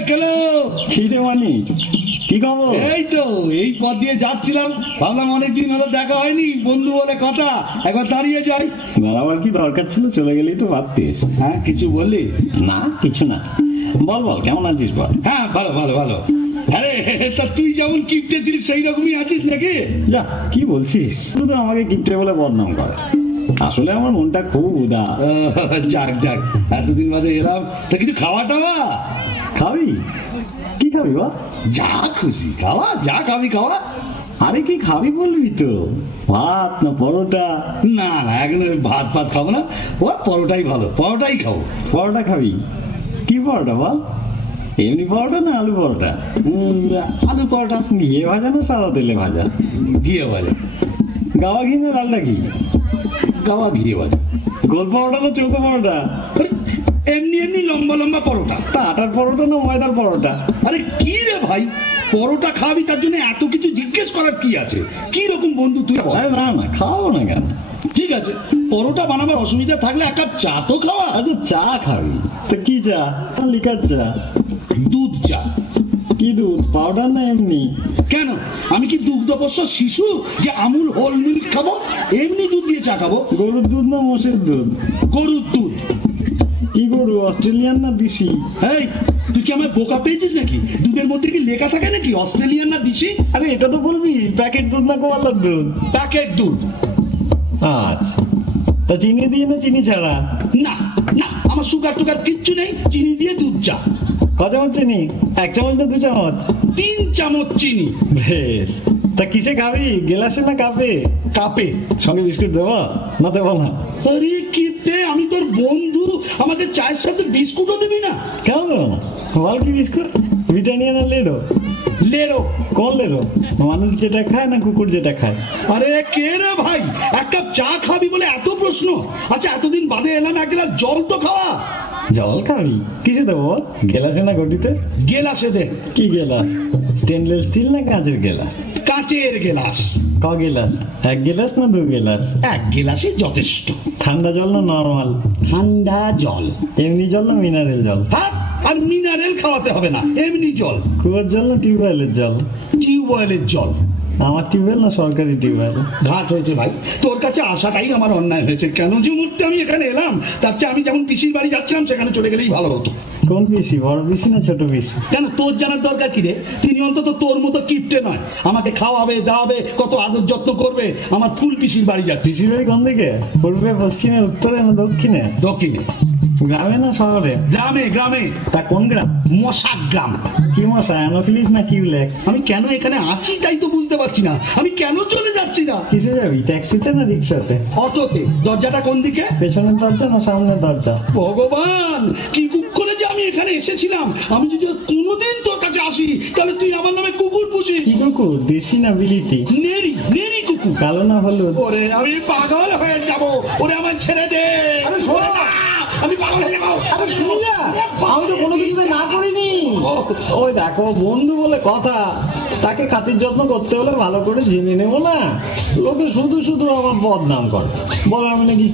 কেলো খিদে মানি কি খবর? এই তো এই পথ দিয়ে যাচ্ছিলাম। ভাবলাম অনেকদিন হলো দেখা হয়নি বন্ধু বলে কথা। একবার দাঁড়িয়ে যাই। দাঁড়াবার কি দরকার ছিল? চলে গেলেই তো পারতিস হ্যাঁ কিছু বললি? না কিছু না। বল বল কেমন আছিস বল? হ্যাঁ ভালো ভালো ভালো। আরে তা তুই যেমন কিপটে ছিলিস সেই রকমই আছিস নাকি? যা কি বলছিস? শুধু আমাকে কিপটে বলে বদনাম করে। আসলে আমার মনটা খুব উদা যাক যাক এতদিন বাদে এলাম। তা কিছু খাওয়া টাওয়া? খাবি? কি খাবি বা যা খুশি খাওয়া যা খাবি খাওয়া। আরে কি খাবি বলবি তো? ভাত না পরোটা? না না এখন ওই ভাত খাব না। ও পরোটাই ভালো পরোটাই খাব। পরোটা খাবি? কি পরোটা বল? এমনি পরোটা না আলু পরোটা? আলু পরোটা। ঘিয়ে ভাজা না সাদা তেলে ভাজা? ঘিয়ে ভাজা। গাওয়া ঘি না লালটা ঘি গাওয়া ঘিয়ে ভাজা গোল পরোটা না চৌকো পরোটা। এমনি এমনি লম্বা লম্বা পরোটা। তা আটার পরোটা না ময়দার পরোটা? আরে কি রে ভাই? পরোটা খাবি তার জন্য এত কিছু জিজ্ঞেস করার কি আছে? কি রকম বন্ধু তুই? না না খাওয়াবো না কেন? ঠিক আছে পরোটা বানাবার অসুবিধা থাকলে এক কাপ চা তো খাওয়া। আচ্ছা চা খাবি। তো কি চা? না লিকার চা। দুধ চা। কি দুধ? পাউডার না এমনি? কেন? আমি কি দুগ্ধপোষ্য শিশু যে আমুল হোল মিল্ক খাব? এমনি দুধ দিয়ে চা খাব? গরুর দুধ না মোষের দুধ? গরুর দুধ। কি গরু অস্ট্রেলিয়ান না দিশি? এই তুই কি আমার বোকা পেয়েছিস নাকি? দুধের মধ্যে কি লেখা থাকে নাকি? অস্ট্রেলিয়ান না দিশি? আরে এটা তো বলবি প্যাকেট দুধ না গোয়ালার দুধ? প্যাকেট দুধ। আচ্ছা। তা চিনি দিয়ে না চিনি ছাড়া? না না আমার সুগার টুগার কিচ্ছু নেই চিনি দিয়ে দুধ চা। ক চামচ চিনি এক চামচ না দু চামচ। তিন চামচ চিনি। বেশ। তা কিসে খাবি? গেলাসে না কাপে? কাপে। সঙ্গে বিস্কুট দেবো? না দেবো না। আরে কিপটে আমি তোর বন্ধু। আমাকে চায়ের সাথে বিস্কুটও দিবি না। কেন? বল কি বিস্কুট? ভিটানিয়ান না লেডো? লেরো কোন লেডো মানুষ যেটা খায় না কুকুর যেটা খায়। আরে কে রে ভাই? এক কাপ চা খাবি বলে এত প্রশ্ন। আচ্ছা এতদিন বাদে এলাম এক গ্লাস জল তো খাওয়া। জল খাবি? কিসে দেবো গেলাসে না ঘটিতে? গেলাসে দে। কি গেলাস স্টেনলেস স্টিল না কাঁচের গেলাস? কাচের গেলাস। ক গেলাস? এক গেলাস না দু গেলাস? এক গেলাসই যথেষ্ট। ঠান্ডা জল না নর্মাল? ঠান্ডা জল। এমনি জল না মিনারেল জল? থাক। আর মিনারেল খাওয়াতে হবে না এমনি জল। কুয়োর জল না টিউবওয়েলের জল? টিউবওয়েলের জল। আমার টিউবওয়েল না সরকারি টিউবওয়েল? ঘাট হয়েছে ভাই। তোর কাছে আসাটাই আমার অন্যায় হয়েছে। কেন যে মুহূর্তে আমি এখানে এলাম তার চেয়ে আমি যেমন পিসির বাড়ি যাচ্ছিলাম সেখানে চলে গেলেই ভালো হতো। কোন পিসি? বড় পিসি না ছোট পিসি? কেন? তোর জানার দরকার কি রে? তিনি অন্তত তোর মতো কিপটে নয়। আমাকে খাওয়াবে দাওয়াবে কত আদর যত্ন করবে। আমার ফুল পিসির বাড়ি যাচ্ছে। পিসির বাড়ি কোন দিকে? পূর্বে পশ্চিমে উত্তরে না দক্ষিণে? দক্ষিণে। গ্রামে না শহরে? গ্রামে গ্রামে। তা কোন গ্রাম? মশাক গ্রাম। কি মশা? অ্যানোফিলিস না কিউলেক্স? আমি কেন এখানে আছি তাই তো বুঝতে পারছি না। আমি কেন চলে যাচ্ছি না? কিসে যাবি? ট্যাক্সিতে না রিক্সাতে? অটোতে। দরজাটা কোন দিকে? পেছনের দরজা না সামনের দরজা? ভগবান কি কুক করে যে আমি এখানে এসেছিলাম? আমি যদি কোনোদিন তোর কাছে আসি তাহলে তুই আমার নামে কুকুর পুষিস। কি কুকুর? দেশি না বিলিতি? নেরি নেরি কুকুর। কালো না হলুদ? ওরে আমি পাগল হয়ে যাব। ওরে আমার ছেড়ে দে। আরে আমি তো কোনো কিছুতে না করিনি। ওই দেখো, বন্ধু বলে কথা। তাকে খাতির যত্ন করতে হলে ভালো করে জেনে নেব না। লোকে শুধু শুধু আমার বদনাম করে। আমি নাকি